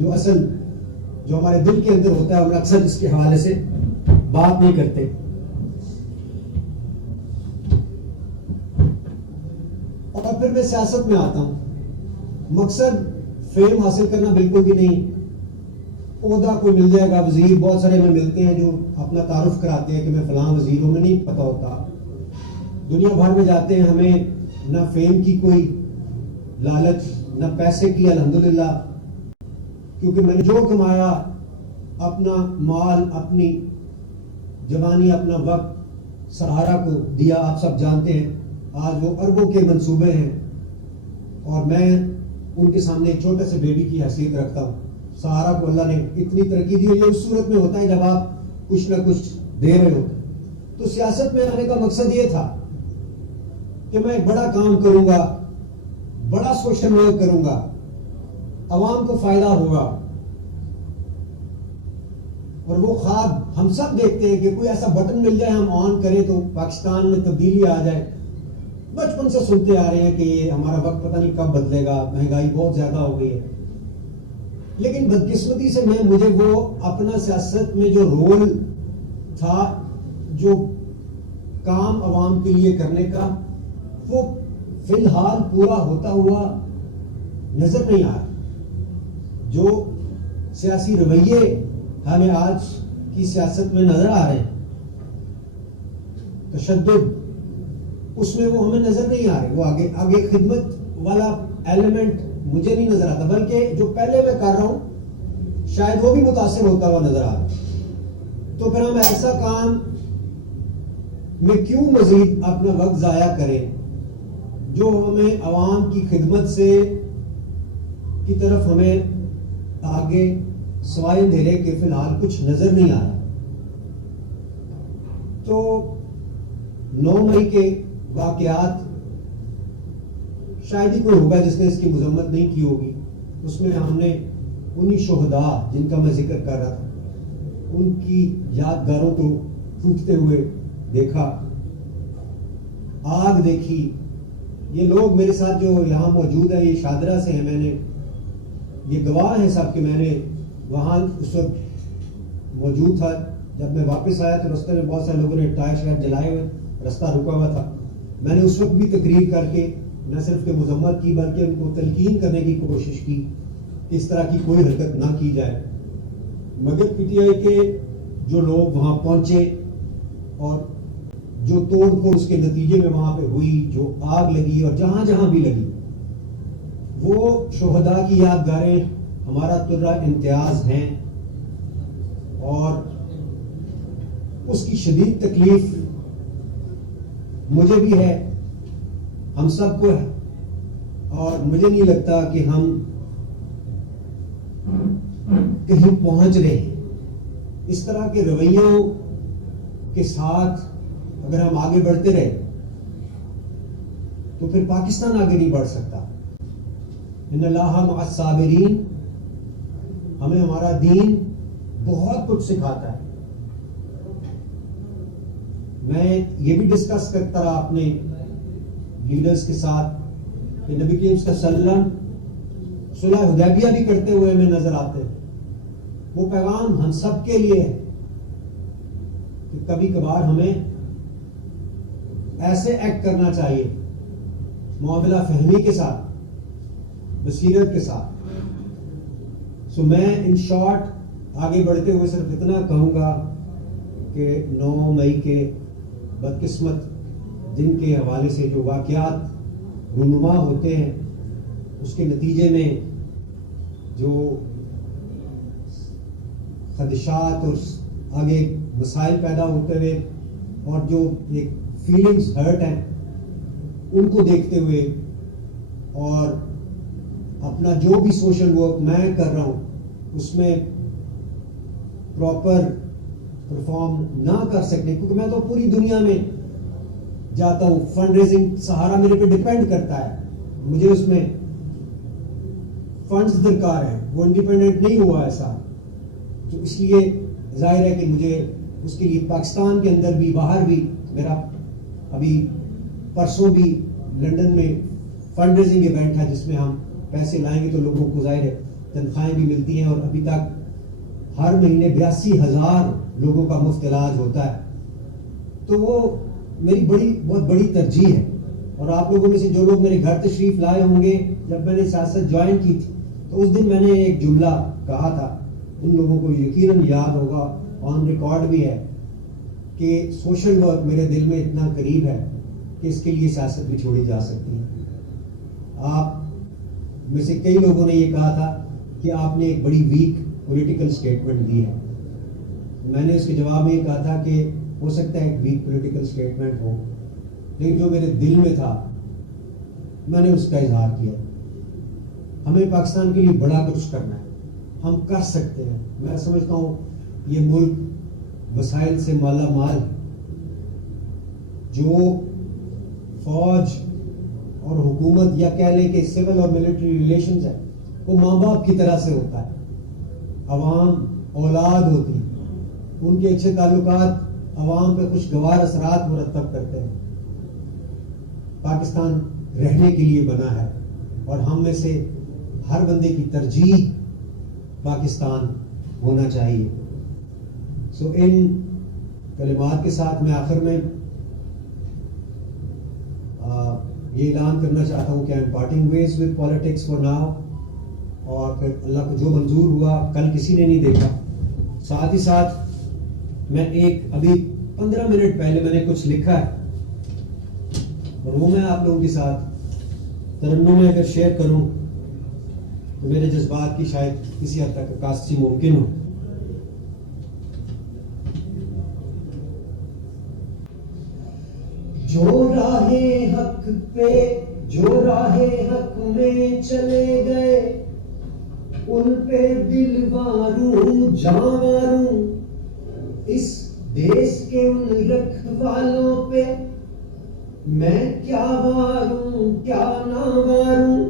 جو اصل جو ہمارے دل کے اندر ہوتا ہے ہم اکثر اس کے حوالے سے بات نہیں کرتے. اور پھر میں سیاست میں آتا ہوں. مقصد فیم حاصل کرنا بالکل بھی نہیں. عہدہ کوئی مل جائے گا, وزیر بہت سارے میں ملتے ہیں جو اپنا تعارف کراتے ہیں کہ میں فلاں وزیر ہوں, میں نہیں پتا ہوتا. دنیا بھر میں جاتے ہیں, ہمیں نہ فیم کی کوئی لالچ نہ پیسے کی, الحمدللہ, کیونکہ میں نے جو کمایا اپنا مال, اپنی جوانی, اپنا وقت سہارا کو دیا. آپ سب جانتے ہیں آج وہ اربوں کے منصوبے ہیں اور میں ان کے سامنے ایک چھوٹے سے بیبی کی حیثیت رکھتا ہوں. سہارا کو اللہ نے اتنی ترقی دی, یہ اس صورت میں ہوتا ہے جب آپ کچھ نہ کچھ دے رہے ہوتے ہیں. تو سیاست میں آنے کا مقصد یہ تھا کہ میں ایک بڑا کام کروں گا, بڑا سوشل ورک کروں گا, عوام کو فائدہ ہوگا. اور وہ خواب ہم سب دیکھتے ہیں کہ کوئی ایسا بٹن مل جائے, ہم آن کریں تو پاکستان میں تبدیلی آ جائے. بچپن سے سنتے آ رہے ہیں کہ یہ ہمارا وقت پتہ نہیں کب بدلے گا, مہنگائی بہت زیادہ ہو گئی ہے. لیکن بدقسمتی سے مجھے وہ اپنا سیاست میں جو رول تھا, جو کام عوام کے لیے کرنے کا, وہ فی الحال پورا ہوتا ہوا نظر نہیں آ رہا. جو سیاسی رویے ہمیں آج کی سیاست میں نظر آ رہے ہیں, تشدد, اس میں وہ ہمیں نظر نہیں آ رہے. وہ آگے خدمت والا ایلیمنٹ مجھے نہیں نظر آتا, بلکہ جو پہلے میں کر رہا ہوں شاید وہ بھی متاثر ہوتا ہوا نظر آ رہا ہے. تو پھر ہم ایسا کام میں کیوں مزید اپنا وقت ضائع کریں جو ہمیں عوام کی خدمت سے کی طرف ہمیں آگے سوائے اندھیرے کے فی الحال کچھ نظر نہیں آ رہا. تو 9 مئی کے واقعات شاید ہی کوئی ہوگا جس نے اس کی مذمت نہیں کی ہوگی. اس میں ہم نے انہی شہداء جن کا میں ذکر کر رہا تھا, ان کی یادگاروں کو ٹوٹتے ہوئے دیکھا, آگ دیکھی. یہ لوگ میرے ساتھ جو یہاں موجود ہیں, یہ شادرہ سے ہیں, میں نے یہ گواہ ہیں سب کہ میں نے وہاں اس وقت موجود تھا. جب میں واپس آیا تو رستے میں بہت سارے لوگوں نے ٹائر شاید جلائے ہوئے, رستہ رکا ہوا تھا. میں نے اس وقت بھی تقریر کر کے نہ صرف کہ مذمت کی بلکہ ان کو تلقین کرنے کی کوشش کی کہ اس طرح کی کوئی حرکت نہ کی جائے. مگر پی ٹی آئی کے جو لوگ وہاں پہنچے اور جو توڑ پھوڑ اس کے نتیجے میں وہاں پہ ہوئی, جو آگ لگی اور جہاں جہاں بھی لگی, وہ شہداء کی یادگاریں ہمارا ترہ امتیاز ہیں. اور اس کی شدید تکلیف مجھے بھی ہے, ہم سب کو ہے, اور مجھے نہیں لگتا کہ ہم کہیں پہنچ رہے ہیں. اس طرح کے رویوں کے ساتھ اگر ہم آگے بڑھتے رہے تو پھر پاکستان آگے نہیں بڑھ سکتا. ان اللہ مع الصابرین, ہمیں ہمارا دین بہت کچھ سکھاتا ہے. میں یہ بھی ڈسکس کرتا رہا اپنے لیڈرز کے ساتھ کہ نبی کریم صلی اللہ علیہ وسلم صلح حدیبیہ بھی کرتے ہوئے ہمیں نظر آتے ہیں. وہ پیغام ہم سب کے لیے ہے کہ کبھی کبھار ہمیں ایسے ایکٹ کرنا چاہیے, معاملہ فہمی کے ساتھ, بصیرت کے ساتھ. سو میں ان شارٹ آگے بڑھتے ہوئے صرف اتنا کہوں گا کہ 9 مئی کے بدقسمت دن کے حوالے سے جو واقعات رونما ہوتے ہیں, اس کے نتیجے میں جو خدشات اور آگے مسائل پیدا ہوتے ہوئے اور جو ایک فیلنگز ہرٹ ہیں, ان کو دیکھتے ہوئے اور اپنا جو بھی سوشل ورک میں کر رہا ہوں اس میں پراپر پرفارم نہ کر سکنے, کیونکہ میں تو پوری دنیا میں جاتا ہوں, فنڈ ریزنگ سہارا میرے پہ ڈیپینڈ کرتا ہے, مجھے اس میں فنڈز درکار ہیں, وہ انڈیپینڈنٹ نہیں ہوا ایسا. تو اس لیے ظاہر ہے کہ مجھے اس کے لیے پاکستان کے اندر بھی باہر بھی, میرا ابھی پرسوں بھی لنڈن میں فنڈ ریزنگ ایونٹ ہے جس میں ہم پیسے لائیں گے, تو لوگوں کو ظاہر ہے تنخواہیں بھی ملتی ہیں، اور ابھی تک ہر مہینے 82,000 لوگوں کا مفت علاج ہوتا ہے. تو وہ میری بہت بڑی ترجیح ہے. اور آپ لوگوں میں سے جو لوگ میرے گھر تشریف لائے ہوں گے جب میں نے سیاست جوائن کی تھی، تو اس دن میں نے ایک جملہ کہا تھا، ان لوگوں کو یقیناً یاد ہوگا، آن ریکارڈ بھی ہے، کہ سوشل ورک میرے دل میں اتنا قریب ہے کہ اس کے لیے سیاست بھی چھوڑی جا سکتی ہے. آپ میں سے کئی لوگوں نے یہ کہا تھا کہ آپ نے ایک بڑی ویک پولیٹیکل اسٹیٹمنٹ دی ہے. میں نے اس کے جواب میں یہ کہا تھا کہ ہو سکتا ہے ایک ویک پولیٹیکل اسٹیٹمنٹ ہو، لیکن جو میرے دل میں تھا میں نے اس کا اظہار کیا. ہمیں پاکستان کے لیے بڑا کچھ کرنا ہے، ہم کر سکتے ہیں. میں سمجھتا ہوں یہ ملک وسائل سے مالا مال ہے. جو فوج اور حکومت یا کہہ لیں کہ سول اور ملٹری ریلیشنز ہے، وہ ماں باپ کی طرح سے ہوتا ہے. عوام اولاد ہوتی ہے، ان کے اچھے تعلقات عوام پہ خوشگوار اثرات مرتب کرتے ہیں. پاکستان رہنے کے لیے بنا ہے، اور ہم میں سے ہر بندے کی ترجیح پاکستان ہونا چاہیے. سو ان کلمات کے ساتھ میں آخر میں یہ اعلان کرنا چاہتا ہوں کہ I am parting ways with politics for now. اور پھر اللہ کو جو منظور ہوا کل کسی نے نہیں دیکھا. ساتھ ہی ساتھ میں ابھی 15 منٹ پہلے میں نے کچھ لکھا ہے، اور وہ میں آپ لوگوں کے ساتھ ترنم میں اگر شیئر کروں تو میرے جذبات کی شاید کسی حد تک عکاسی ممکن ہو. جو راہ حق پہ، جو راہ حق میں چلے گئے، ان پہ دل واروں جاں واروں، اس دیس کے ان رکھوالوں پہ میں کیا واروں کیا نہ واروں.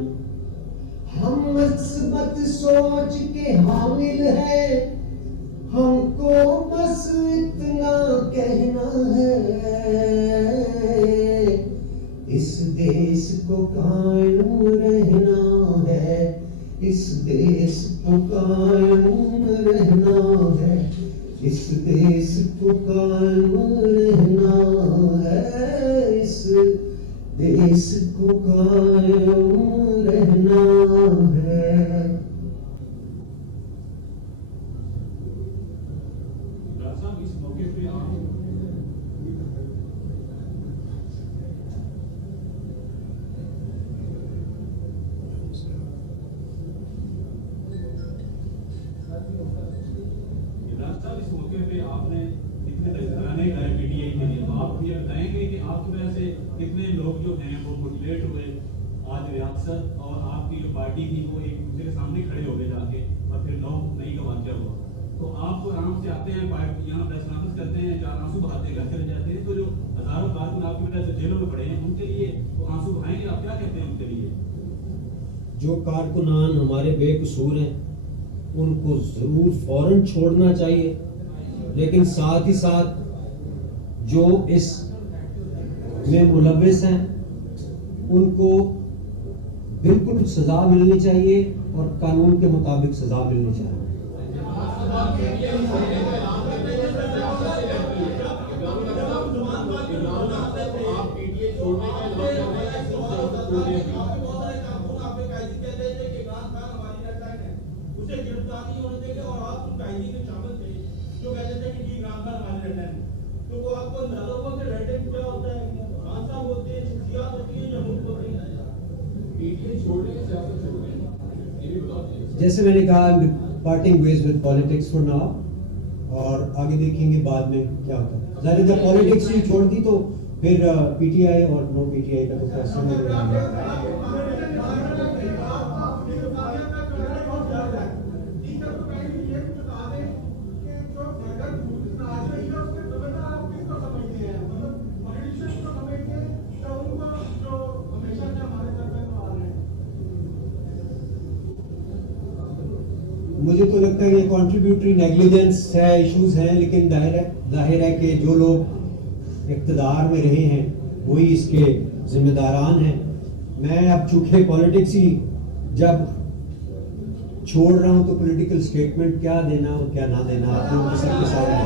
ہم مثبت سوچ کے حامل ہیں، ہم کو بس اتنا کہنا ہے، اس دیس کو قائم رہنا ہے، اس دیس کو قائم رہنا ہے، اس دیس کو قائم رہنا ہے، اس دیس کو قائم رہنا ہے. اس موقع پہ آپ نے اتنے نذرانے لائے پی ٹی آئی کے لیے، تو آپ یہ بتائیں گے کہ آپ کی وجہ سے کتنے لوگ جو ہیں وہ موٹیویٹ ہوئے آج ریاست اور آپ کی جو پارٹی تھی وہ ایک دوسرے کے سامنے کھڑے ہو گئے جا کے، اور پھر 9 کا واقعہ ہوا. تو آپ کو آرام سے آتے ہیں یہاں پریس کانفرنس کرتے ہیں، 4 آنسو بہاتے ہیں، گھر چلے جاتے ہیں. تو جو ہزاروں کارکن آپ کی وجہ سے جیلوں میں پڑے ہیں، ان کے لیے وہ آنسو بہائیں گے، آپ کیا کہتے ہیں ان کے لیے؟ جو کارکنان ہمارے بے قصور ہیں ان کو ضرور فوراً چھوڑنا چاہیے، لیکن ساتھ ہی ساتھ جو اس میں ملوث ہیں ان کو بالکل سزا ملنی چاہیے، اور قانون کے مطابق سزا ملنی چاہیے. جیسے میں نے کہا parting ways with politics for now, اور آگے دیکھیں گے بعد میں کیا ہوتا ہے. ظاہر جب پالیٹکس ہی چھوڑ دی تو پھر پی ٹی آئی اور نو پی ٹی آئی کا تو فیصلہ نہیں رہے گا. مجھے تو لگتا ہے یہ کنٹریبیوٹری نیگلیجنس ہے، ایشوز ہیں، لیکن ظاہر ہے کہ جو لوگ اقتدار میں رہے ہیں وہی اس کے ذمہ داران ہیں. میں اب چونکہ پالیٹکس ہی جب چھوڑ رہا ہوں تو پولیٹیکل سٹیٹمنٹ کیا دینا اور کیا نہ دینا آپ لوگوں کے سب کے سامنے ہے۔